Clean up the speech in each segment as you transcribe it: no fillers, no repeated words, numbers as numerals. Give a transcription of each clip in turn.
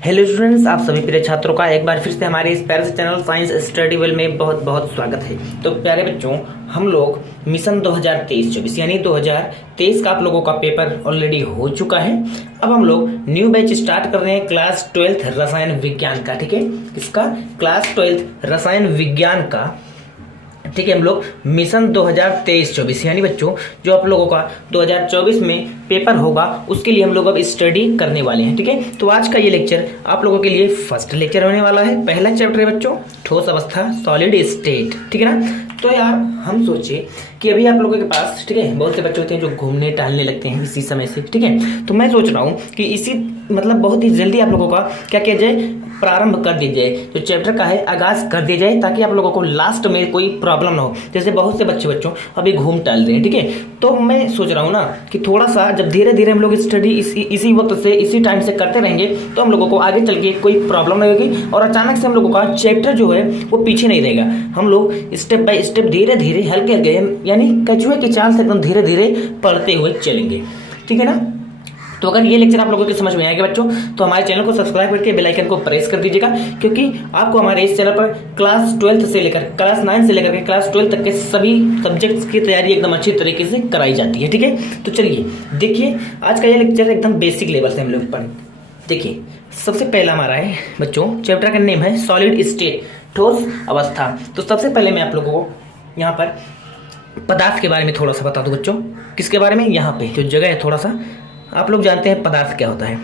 Hello students, आप सभी प्रिय छात्रों का एक बार फिर से हमारे इस प्यारे से चैनल साइंस स्टडी वेल में बहुत बहुत स्वागत है। तो प्यारे बच्चों, हम लोग मिशन 2023-24 यानी 2023 का आप लोगों का पेपर ऑलरेडी हो चुका है। अब हम लोग न्यू बैच स्टार्ट कर रहे हैं क्लास 12th रसायन विज्ञान का। ठीक है, किसका? क्लास 12th रसायन विज्ञान का। ठीक है, हम लोग मिशन 2023-24 यानी बच्चों जो आप लोगों का 2024 में पेपर होगा उसके लिए हम लोग अब स्टडी करने वाले हैं। ठीक है, तो आज का ये लेक्चर आप लोगों के लिए फर्स्ट लेक्चर होने वाला है। पहला चैप्टर है बच्चों ठोस अवस्था, सॉलिड स्टेट। ठीक है ना? तो यार हम सोचे कि अभी आप लोगों के पास, ठीक है, बहुत से बच्चे होते हैं जो घूमने टहलने लगते हैं इसी समय से। ठीक है, तो मैं सोच रहा हूँ कि इसी बहुत ही जल्दी आप लोगों का क्या किया जाए, प्रारंभ कर दिया जाए, जो चैप्टर का है आगाज कर दिया जाए, ताकि आप लोगों को लास्ट में कोई प्रॉब्लम ना हो। जैसे बहुत से बच्चों अभी घूम टहल रहे हैं। ठीक है, तो मैं सोच रहा हूँ ना कि थोड़ा सा जब धीरे धीरे हम लोग स्टडी इसी वक्त से इसी टाइम से करते रहेंगे तो हम लोगों को आगे चल के कोई प्रॉब्लम नहीं होगी और अचानक से हम लोगों का चैप्टर जो है वो पीछे नहीं रहेगा। हम लोग स्टेप बाय स्टेप धीरे धीरे हल्के हल्के यानी कछुए की चाल से एकदम धीरे धीरे पढ़ते हुए चलेंगे। ठीक है ना? तो अगर ये लेक्चर आप लोगों के समझ में आएगा बच्चों तो हमारे चैनल को सब्सक्राइब करके बेल आइकन को प्रेस कर दीजिएगा, क्योंकि आपको हमारे इस चैनल पर क्लास 12 से लेकर क्लास 9 से लेकर के क्लास 12 तक के सभी सब्जेक्ट्स की तैयारी एकदम अच्छी तरीके से कराई जाती है। ठीक है, तो चलिए देखिए आज का ये लेक्चर एकदम बेसिक लेवल से हम लोग पढ़। देखिए सबसे पहला हमारा है बच्चों, चैप्टर का नेम है सॉलिड स्टेट, ठोस अवस्था। तो सबसे पहले मैं आप लोगों को यहाँ पर पदार्थ के बारे में थोड़ा सा बता दूं बच्चों। किसके बारे में? यहाँ पे जो जगह है थोड़ा सा आप लोग जानते हैं पदार्थ क्या होता है।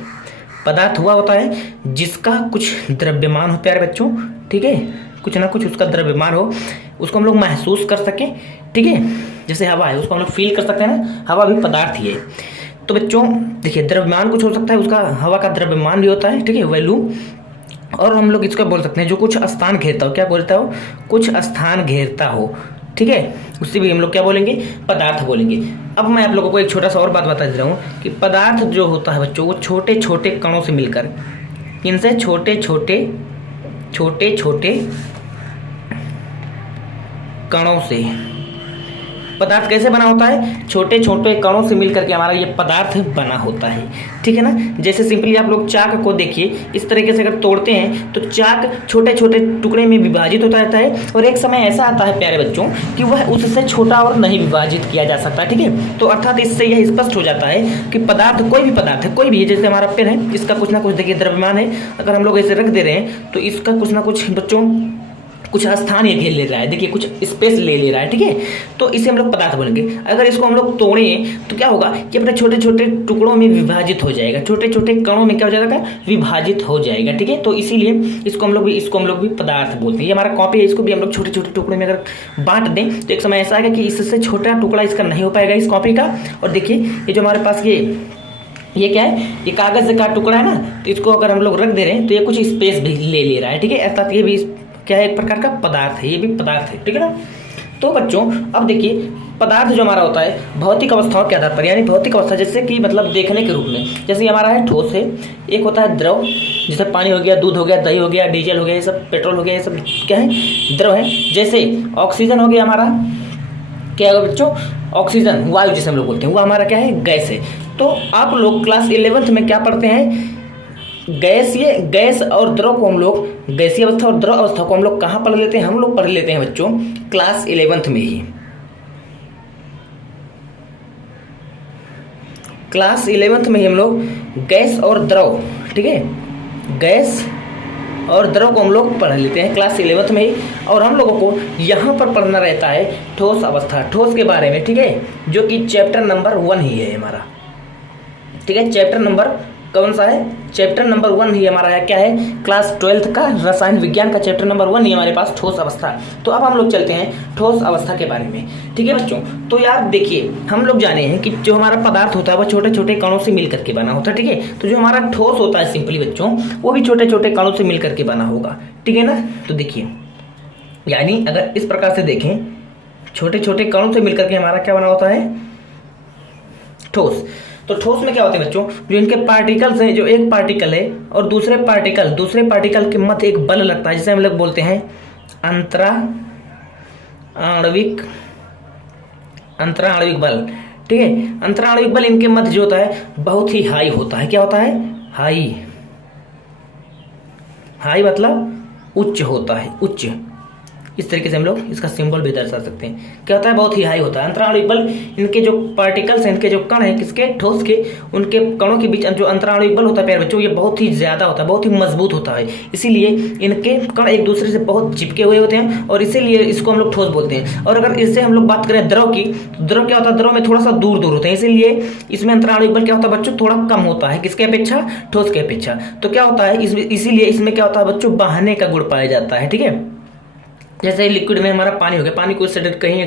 पदार्थ हुआ होता है जिसका कुछ द्रव्यमान हो प्यारे बच्चों। ठीक है, कुछ ना कुछ उसका द्रव्यमान हो, उसको हम लोग महसूस कर सकें। ठीक है, जैसे हवा है उसको हम लोग फील कर सकते हैं ना, हवा भी पदार्थ ही है। तो बच्चों देखिए द्रव्यमान कुछ हो सकता है, उसका हवा का द्रव्यमान भी होता है। ठीक है, वैल्यू। और हम लोग इसको बोल सकते हैं जो कुछ स्थान घेरता हो। क्या बोलता हो? कुछ स्थान घेरता हो। ठीक है, उससे भी हम लोग क्या बोलेंगे? पदार्थ बोलेंगे। अब मैं आप लोगों को एक छोटा सा और बात बता दे रहा हूँ कि पदार्थ जो होता है बच्चों वो छोटे छोटे कणों से मिलकर, इनसे छोटे छोटे कणों से पदार्थ कैसे बना होता है? छोटे छोटे कणों से मिलकर के हमारा ये पदार्थ बना होता है। ठीक है ना? जैसे सिंपली आप लोग चाक को देखिए, इस तरीके से अगर तोड़ते हैं तो चाक छोटे छोटे टुकड़े में विभाजित होता रहता है और एक समय ऐसा आता है प्यारे बच्चों कि वह उससे छोटा और नहीं विभाजित किया जा सकता। ठीक है, तो अर्थात इससे यह स्पष्ट हो जाता है कि पदार्थ कोई भी पदार्थ है, कोई भी, जैसे हमारा पेन है, इसका कुछ ना कुछ देखिए द्रव्यमान है। अगर हम लोग ऐसे रख दे रहे हैं तो इसका कुछ ना कुछ बच्चों कुछ स्थान ये घेर ले रहा है। देखिए कुछ स्पेस ले रहा है। ठीक है, तो इसे हम लोग पदार्थ बोलेंगे। अगर इसको हम लोग तोड़ें तो क्या होगा कि अपने छोटे छोटे टुकड़ों में विभाजित हो जाएगा, छोटे छोटे कणों में क्या हो जाएगा? विभाजित हो जाएगा। ठीक है, तो इसीलिए इसको हम लोग भी पदार्थ बोलते हैं। ये हमारा कॉपी है, इसको भी हम लोग छोटे छोटे टुकड़ों में अगर बांट दें तो एक समय ऐसा आएगा कि इससे छोटा टुकड़ा इसका नहीं हो पाएगा इस कॉपी का। और देखिए ये जो हमारे पास ये क्या है? ये कागज का टुकड़ा है ना, तो इसको अगर हम लोग रख दे रहे हैं तो ये कुछ स्पेस भी ले रहा है। ठीक है, अर्थात ये भी क्या है? एक प्रकार का पदार्थ है, ये भी पदार्थ है। ठीक है ना? तो बच्चों अब देखिए पदार्थ जो हमारा होता है भौतिक अवस्थाओं के आधार पर, यानी भौतिक अवस्था जैसे कि देखने के रूप में, जैसे हमारा है ठोस है, एक होता है द्रव, जैसे पानी हो गया, दूध हो गया, दही हो गया, डीजल हो गया, ये सब पेट्रोल हो गया, ये सब क्या है? द्रव है। जैसे ऑक्सीजन हो गया हमारा, क्या होगा बच्चों? ऑक्सीजन, वायु जिसे हम लोग बोलते हैं, वो हमारा क्या है? गैस है। तो आप लोग क्लास 11th में क्या पढ़ते हैं? गैस और द्रव को हम लोग, गैसीय अवस्था और द्रव अवस्था को हम लोग कहाँ पढ़ लेते हैं? हम लोग पढ़ लेते हैं बच्चों क्लास 11th में ही। क्लास 11th में ही हम लोग गैस और द्रव, ठीक है, गैस और द्रव को हम लोग पढ़ लेते हैं क्लास 11th में ही। और हम लोगों को यहाँ पर पढ़ना रहता है ठोस अवस्था, ठोस के बारे में। ठीक है, जो कि चैप्टर नंबर 1 ही है हमारा। ठीक है, चैप्टर नंबर कौन सा है? चैप्टर नंबर 1 ही हमारा है। क्या है? क्लास 12th का रसायन विज्ञान का चैप्टर नंबर 1 ही हमारे पास, ठोस अवस्था। तो अब हम लोग चलते हैं ठोस अवस्था के बारे में। ठीक है बच्चों, तो यार देखिए हम लोग जाने हैं कि जो हमारा पदार्थ होता है वह छोटे छोटे कणों से मिलकर के बना होता है। ठीक है, तो जो हमारा ठोस होता है सिंपली बच्चों वो भी छोटे छोटे कणों से मिलकर के बना होगा। ठीक है ना? तो देखिए यानी अगर इस प्रकार से देखें, छोटे छोटे कणों से मिलकर के हमारा क्या बना होता है? ठोस। तो ठोस में क्या होते हैं बच्चों? जो इनके पार्टिकल्स हैं, जो एक पार्टिकल है और दूसरे पार्टिकल के मध्य एक बल लगता है, जिसे हम लोग बोलते हैं अंतरा आणविक बल। ठीक है, अंतरा आणविक बल इनके मध्य जो होता है बहुत ही हाई होता है। क्या होता है? हाई। हाई मतलब उच्च होता है, उच्च। इस तरीके से हम लोग इसका सिंबल भी दर्शा सकते हैं। क्या होता है, बहुत ही हाई होता है। अंतराणु बल, इनके जो पार्टिकल्स हैं, इनके जो कण हैं, किसके, ठोस के, उनके कणों के बीच जो अंतराणु बल होता है प्यारे बच्चों, ये बहुत ही ज्यादा होता है, बहुत ही मजबूत होता है। इसीलिए इनके कण एक दूसरे से बहुत चिपके हुए होते हैं और इसीलिए इसको हम लोग ठोस बोलते हैं। और अगर इससे हम लोग बात करें द्रव की, तो द्रव क्या होता है, द्रव में थोड़ा सा दूर दूर होते हैं, इसीलिए इसमें अंतराणु बल क्या होता है बच्चों, थोड़ा कम होता है, किसके अपेक्षा, ठोस के अपेक्षा। तो क्या होता है, इसीलिए इसमें क्या होता है बच्चों, बहने का गुण पाया जाता है। ठीक है, जैसे लिक्विड में हमारा पानी हो गया, पानी को कहीं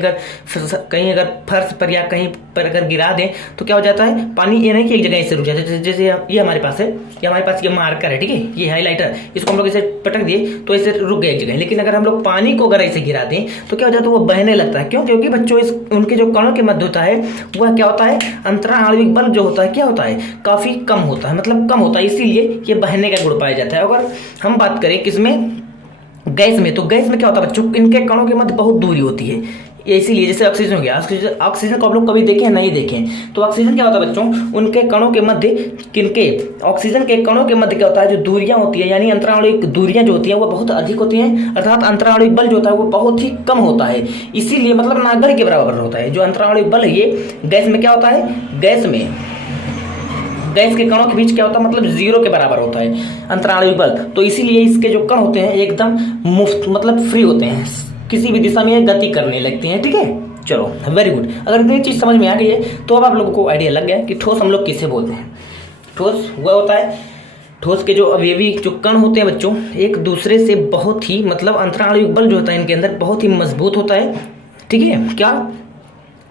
अगर फर्श पर या कहीं पर अगर गिरा दें तो क्या हो जाता है, पानी ये नहीं कि एक जगह से रुक जाता है। जैसे ये हमारे पास है, ये हमारे पास ये मार्कर है, ठीक है, ये हाईलाइटर, इसको हम लोग इसे पटक दिए तो इसे रुक गया एक जगह। लेकिन अगर हम लोग पानी को अगर ऐसे गिरा दें तो क्या हो जाता है, वो बहने लगता है। क्यों, क्योंकि बच्चों उनके जो कणों के मध्य होता है वह क्या होता है, अंतराणविक बल जो होता है क्या होता है, काफी कम होता है, मतलब कम होता है, इसीलिए ये बहने का गुण पाया जाता है। अगर हम बात करें किसमें, गैस में, तो गैस में क्या होता है बच्चों, इनके कणों के मध्य बहुत दूरी होती है, इसीलिए जैसे ऑक्सीजन हो गया, ऑक्सीजन को आप लोग कभी देखें नहीं देखें, तो ऑक्सीजन क्या होता है बच्चों, उनके कणों के मध्य, किनके, ऑक्सीजन के कणों के मध्य क्या होता है, जो दूरियां होती है, यानी अंतराणविक दूरियां जो होती हैं वो बहुत अधिक होती हैं, अर्थात अंतराणविक बल जो होता है वो बहुत ही कम होता है। इसीलिए मतलब नागर के बराबर होता है जो अंतराणविक बल है। ये गैस में क्या होता है, गैस के कणों के बीच क्या होता है, मतलब जीरो के बराबर होता है अंतराणविक बल। तो इसीलिए इसके जो कण होते हैं एकदम मुफ्त, मतलब फ्री होते हैं, किसी भी दिशा में गति करने लगते हैं। ठीक है, चलो वेरी गुड। अगर इतनी चीज समझ में आ गई है तो अब आप लोगों को आइडिया लग गया कि ठोस हम लोग किसे बोलते हैं। ठोस वह होता है, ठोस के जो अवयवी जो कण होते हैं बच्चों, एक दूसरे से बहुत ही, मतलब अंतराणविक बल जो होता है इनके अंदर बहुत ही मजबूत होता है। ठीक है, क्या,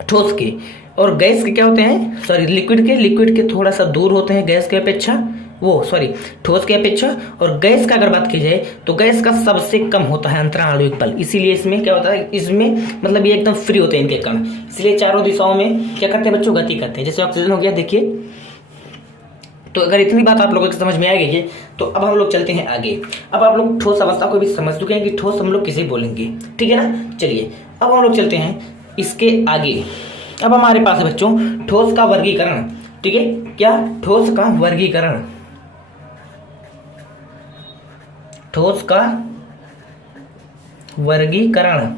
ठोस के, और गैस के क्या होते हैं, सॉरी लिक्विड के थोड़ा सा दूर होते हैं गैस के अपेक्षा, ठोस के अपेक्षा। और गैस का अगर बात की जाए तो गैस का सबसे कम होता है अंतराणविक बल, इसीलिए इसमें क्या होता है, इसमें मतलब ये एकदम फ्री होते हैं इनके कण, इसलिए चारों दिशाओं में क्या करते हैं बच्चों, गति करते हैं। जैसे ऑक्सीजन हो गया, देखिए। तो अगर इतनी बात आप लोगों को समझ में आ गई है तो अब हम लोग चलते हैं आगे। अब आप लोग ठोस अवस्था को भी समझ चुके हैं कि ठोस हम लोग किसे बोलेंगे, ठीक है ना। चलिए अब हम लोग चलते हैं इसके आगे। अब हमारे पास है बच्चों ठोस का वर्गीकरण, ठीक है, क्या, ठोस का वर्गीकरण, ठोस का वर्गीकरण।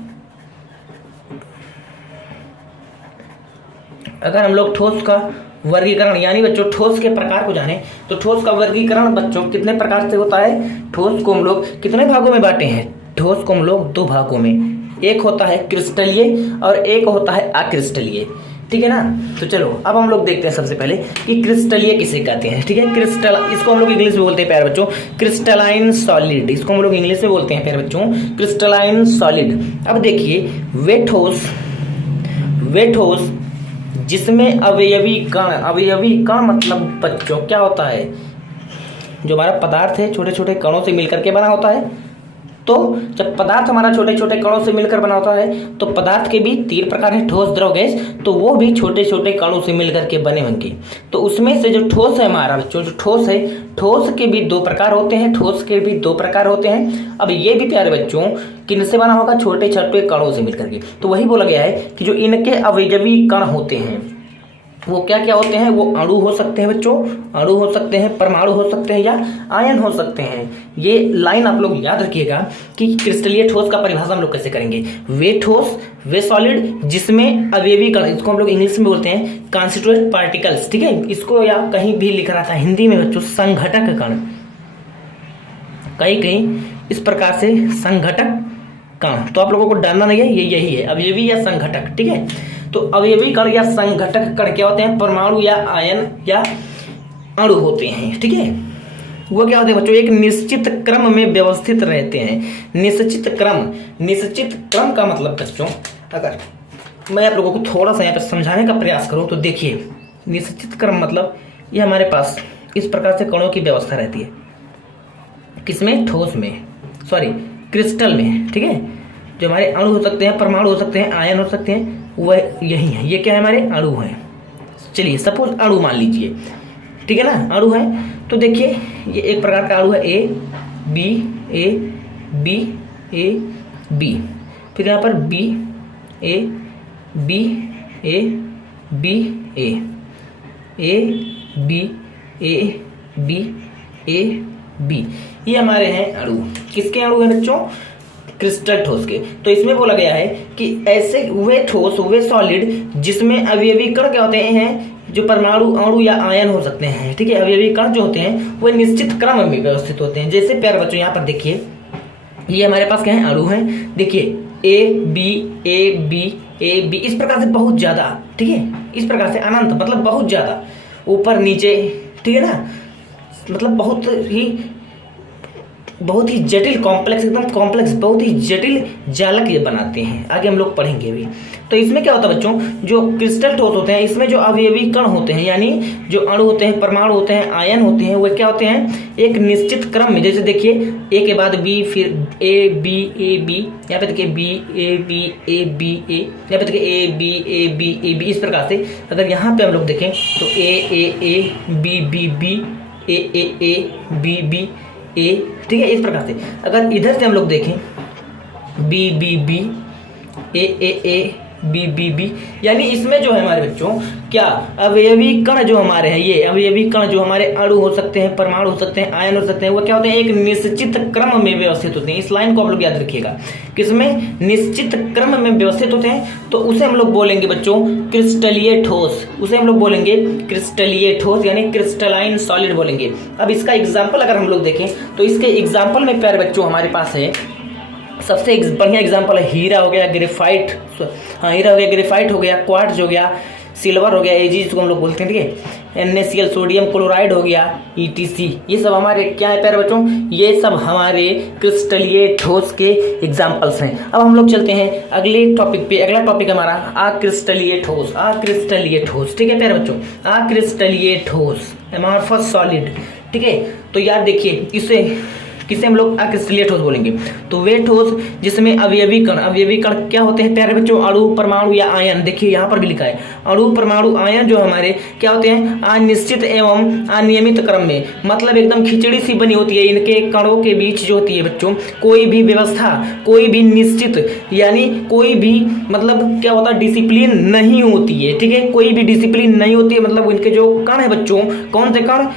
अगर हम लोग ठोस का वर्गीकरण यानी बच्चों ठोस के प्रकार को जाने तो ठोस का वर्गीकरण बच्चों कितने प्रकार से होता है। ठोस को हम लोग कितने भागों में बांटे हैं, ठोस को हम लोग दो भागों में, एक होता है क्रिस्टलीय और एक होता है अक्रिस्टलीय, ठीक है ना। तो चलो अब हम लोग देखते हैं सबसे पहले कि क्रिस्टलीय किसे कहते हैं। ठीक है, क्रिस्टल, इसको हम लोग इंग्लिश में बोलते हैं प्यारे बच्चों क्रिस्टलाइन सॉलिड, इसको हम लोग इंग्लिश में बोलते हैं प्यारे बच्चों क्रिस्टलाइन सॉलिड। अब देखिए वे ठोस जिसमें अवयवी कण मतलब बच्चों क्या होता है, जो हमारा पदार्थ है छोटे छोटे कणों से मिलकर के बना होता है। तो जब पदार्थ हमारा छोटे छोटे कणों से मिलकर बना होता है तो पदार्थ के भी तीन प्रकार है, ठोस, द्रव, गैस, तो वो भी छोटे छोटे कणों से मिलकर के बने होंगे। तो उसमें से जो ठोस है हमारा बच्चों, जो ठोस है, ठोस के भी दो प्रकार होते हैं, अब ये भी प्यारे बच्चों किनसे बना होगा, छोटे छोटे कणों से मिलकर के। तो वही बोला गया है कि जो इनके अवयवी कण होते हैं वो क्या क्या होते हैं, वो अणु हो सकते हैं बच्चों, अणु हो सकते हैं, परमाणु हो सकते हैं या आयन हो सकते हैं। ये लाइन आप लोग याद रखिएगा कि क्रिस्टलीय ठोस का परिभाषा हम लोग कैसे करेंगे। वे ठोस, वे सॉलिड जिसमें अवयवी कण, इसको हम लोग इंग्लिश में बोलते हैं कॉन्स्टिट्यूएंट पार्टिकल्स, ठीक है। इसको या कहीं भी लिख रहा था हिंदी में बच्चों संघटक कण, कहीं इस प्रकार से संघटक कण। तो आप लोगों को डरना नहीं है, ये यही है अवयवी या संघटक, ठीक है। तो अवयवी कण या संघटक कण क्या होते हैं, परमाणु या आयन या अणु होते हैं, ठीक है। वो क्या होते हैं बच्चों, एक निश्चित क्रम में व्यवस्थित रहते हैं। निश्चित क्रम का मतलब बच्चों, अगर मैं आप लोगों को थोड़ा सा यहाँ पे समझाने का प्रयास करूं तो देखिए, निश्चित क्रम मतलब ये हमारे पास इस प्रकार से कणों की व्यवस्था रहती है, किसमें, ठोस में, सॉरी क्रिस्टल में, ठीक है। जो हमारे अणु हो सकते हैं, परमाणु हो सकते हैं, आयन हो सकते हैं, वह यही है। ये क्या है, हमारे अणु हैं। चलिए सपोज अणु मान लीजिए, ठीक है ना, अणु है। तो देखिए ये एक प्रकार का अणु है A B A B A B, फिर यहाँ पर B A B A B A B A B A B, ये हमारे हैं अणु। किसके अणु हैं बच्चों? क्रिस्टल ठोस के। तो इसमें बोला गया है कि ऐसे वे ठोस, वे सॉलिड जिसमें अवयवी कण क्या होते हैं, जो परमाणु, अणु या आयन हो सकते हैं, ठीक है। अवयवी कण जो होते हैं वो निश्चित क्रम में व्यवस्थित होते हैं। जैसे प्यारे बच्चों यहाँ पर देखिए, ये हमारे पास क्या है, अणु हैं। देखिए A B A B A B, इस प्रकार से बहुत ज्यादा, ठीक है, इस प्रकार से अनंत, मतलब बहुत ज्यादा, ऊपर नीचे, ठीक है ना, मतलब बहुत ही जटिल, कॉम्प्लेक्स, एकदम कॉम्प्लेक्स, बहुत ही जटिल जालक ये बनाते हैं। आगे हम लोग पढ़ेंगे अभी। तो इसमें क्या होता है बच्चों, जो क्रिस्टल ठोस होते हैं, इसमें जो अवयवी कण होते हैं, यानी जो अणु होते हैं, परमाणु होते हैं, आयन होते हैं, वो क्या होते हैं, एक निश्चित क्रम में। जैसे देखिए ए के बाद बी, फिर ए बी, यहाँ पे देखिए B A B A B A, यहाँ पे देखिए A B A B A B, इस प्रकार से। अगर यहाँ पे हम लोग देखें तो A B B B, A B B A, ठीक है, इस प्रकार से। अगर इधर से हम लोग देखें B B B A B B B, यानी इसमें जो है हमारे बच्चों क्या, अवयवी कण जो हमारे हैं, ये अवयवी कण जो हमारे अणु हो सकते हैं, परमाणु हो सकते हैं, आयन हो सकते हैं, वो क्या होते हैं, एक निश्चित क्रम में व्यवस्थित होते हैं। इस लाइन को आप लोग याद रखिएगा, किसमें, निश्चित क्रम में व्यवस्थित होते हैं। तो उसे हम लोग बोलेंगे बच्चों क्रिस्टलीय ठोस, उसे हम लोग बोलेंगे क्रिस्टलीय ठोस, यानी क्रिस्टलाइन सॉलिड बोलेंगे। अब इसका एग्जाम्पल अगर हम लोग देखें तो इसके एग्जाम्पल में प्यारे बच्चों हमारे पास है, सबसे बढ़िया एग्जांपल है हीरा हो गया, ग्रेफाइट, हाँ हीरा हो गया, ग्रेफाइट हो गया, क्वार्ट्ज हो गया, सिल्वर हो गया, एजी जिसको हम लोग बोलते हैं, ठीक है, NaCl, सोडियम क्लोराइड हो गया, ETC, ये सब हमारे क्या है प्यारे बच्चों, ये सब हमारे क्रिस्टलीय ठोस के एग्जांपल्स हैं। अब हम लोग चलते हैं अगले टॉपिक पे। अगला टॉपिक हमारा अक्रिस्टलीय ठोस, अक्रिस्टलीय ठोस, ठीक है प्यारे बच्चों, अक्रिस्टलीय ठोस, एमॉर्फस सॉलिड, ठीक है। तो यार देखिए, इसे किसे हम लोग अक्रिस्टलीय ठोस बोलेंगे, तो वे ठोस जिसमें अवयवी कण क्या होते हैं प्यारे बच्चों, अणु, परमाणु या आयन। देखिए यहाँ पर भी लिखा है अणु, परमाणु, आयन जो हमारे क्या होते हैं, अनिश्चित एवं अनियमित क्रम में, मतलब एकदम खिचड़ी सी बनी होती है। इनके कणों के बीच जो होती है बच्चों, कोई भी व्यवस्था, कोई भी निश्चित, यानी कोई भी मतलब क्या होता है, डिसिप्लिन नहीं होती है, ठीक है, कोई भी डिसिप्लिन नहीं होती है। मतलब इनके जो कण है बच्चों, कौन से कण,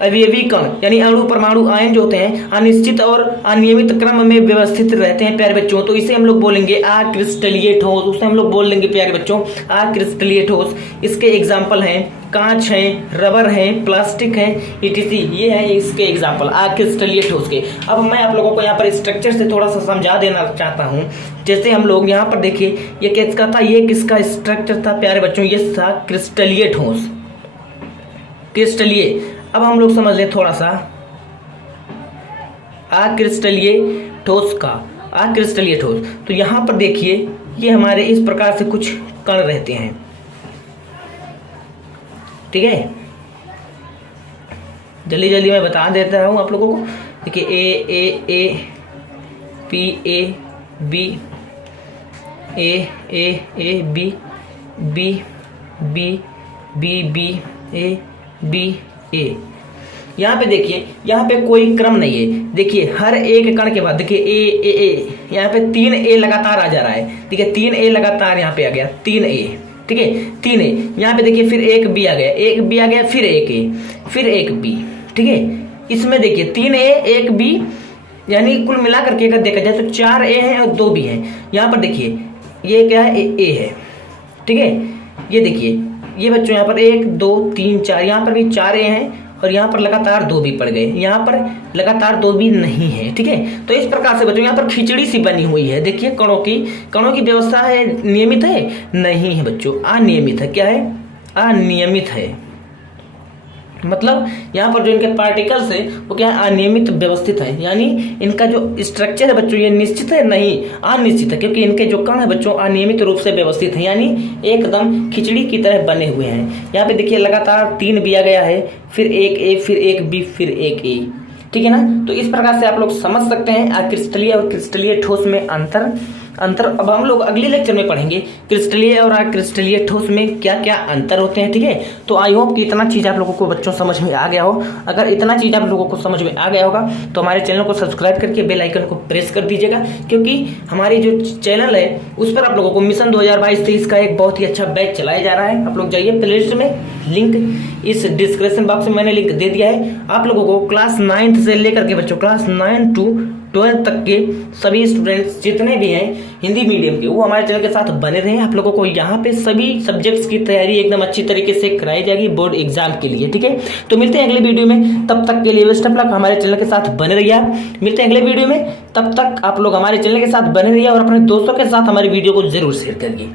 अवयवी कण, यानी अणु, परमाणु, आयन जो होते हैं अनिश्चित और अनियमित क्रम में व्यवस्थित रहते हैं प्यारे बच्चों। तो इसे हम लोग बोलेंगे अक्रिस्टलीय ठोस, उसे हम लोग बोल लेंगे प्यारे बच्चों अक्रिस्टलीय ठोस। इसके एग्जाम्पल हैं कांच है, रबर है, प्लास्टिक है, ETC, ये है इसके एग्जाम्पल अक्रिस्टलीय ठोस के। अब मैं आप लोगों को यहाँ पर स्ट्रक्चर से थोड़ा सा समझा देना चाहता हूँ। जैसे हम लोग यहाँ पर देखिए, ये किसका था, ये किसका स्ट्रक्चर था प्यारे बच्चों, ये था क्रिस्टलीय ठोस, क्रिस्टलीय। अब हम लोग समझ लें थोड़ा सा अक्रिस्टलीय ठोस का, अक्रिस्टलीय ठोस। तो यहां पर देखिए, ये हमारे इस प्रकार से कुछ कण रहते हैं, ठीक है, जल्दी जल्दी मैं बता देता हूं आप लोगों को। देखिए A P A B A B B B B B A B A. यहाँ पे देखिए, यहाँ पे कोई क्रम नहीं है। देखिए हर एक कण के बाद देखिए ए, यहाँ पे 3 A लगातार आ जा रहा है, ठीक है, 3 A लगातार यहाँ पे आ गया, 3 A, ठीक है, 3 A। यहाँ पे देखिए फिर एक B आ गया, एक B आ गया, फिर एक A, फिर एक B, ठीक है। इसमें देखिए 3 A, एक B, यानी कुल मिला करके अगर देखा जाए तो 4 A है और 2 B है। यहाँ पर देखिए ये क्या है, A है, ठीक है। ये देखिए ये बच्चों यहाँ पर 1 2 3 4, यहाँ पर भी 4 A हैं और यहाँ पर लगातार 2 B पड़ गए, यहाँ पर लगातार 2 B नहीं है, ठीक है। तो इस प्रकार से बच्चों यहाँ पर खिचड़ी सी बनी हुई है। देखिए कणों की व्यवस्था है, नियमित है, नहीं है बच्चों, अनियमित है। क्या है, अनियमित है। मतलब यहाँ पर जो इनके पार्टिकल्स है वो क्या है, अनियमित व्यवस्थित है, यानी इनका जो स्ट्रक्चर है बच्चों ये निश्चित है, नहीं अनिश्चित है, क्योंकि इनके जो कण है बच्चों अनियमित रूप से व्यवस्थित है, यानी एकदम खिचड़ी की तरह बने हुए हैं। यहाँ पे देखिए लगातार 3 B आ गया है, फिर एक A, फिर एक B, फिर एक A, ठीक है ना। तो इस प्रकार से आप लोग समझ सकते हैं अक्रिस्टलीय और क्रिस्टलीय ठोस में अंतर। अब हम लोग अगले लेक्चर में पढ़ेंगे क्रिस्टलीय और अक्रिस्टलीय ठोस में क्या क्या अंतर होते हैं, ठीक है। तो आई होप कि इतना चीज़ आप लोगों को बच्चों समझ में आ गया हो। अगर इतना चीज़ आप लोगों को समझ में आ गया होगा तो हमारे चैनल को सब्सक्राइब करके बेल आइकन को प्रेस कर दीजिएगा, क्योंकि हमारी जो चैनल है उस पर आप लोगों को मिशन 2022-23 का एक बहुत ही अच्छा बैच चलाया जा रहा है। आप लोग जाइए प्ले लिस्ट में लिंक इस डिस्क्रिप्शन बॉक्स में मैंने लिंक दे दिया है। आप लोगों को क्लास 9th से लेकर के बच्चों क्लास 9 to 12 तक के सभी स्टूडेंट्स जितने भी हैं हिंदी मीडियम के, वो हमारे चैनल के साथ बने रहें। आप लोगों को यहाँ पे सभी सब्जेक्ट्स की तैयारी एकदम अच्छी तरीके से कराई जाएगी बोर्ड एग्जाम के लिए, ठीक है। तो मिलते हैं अगले वीडियो में, तब तक के लिए बेस्ट ऑफ लक। हमारे चैनल के साथ बने रहिए आप। मिलते हैं अगले वीडियो में, तब तक आप लोग हमारे चैनल के साथ बने रहिए और अपने दोस्तों के साथ हमारे वीडियो को जरूर शेयर करिए।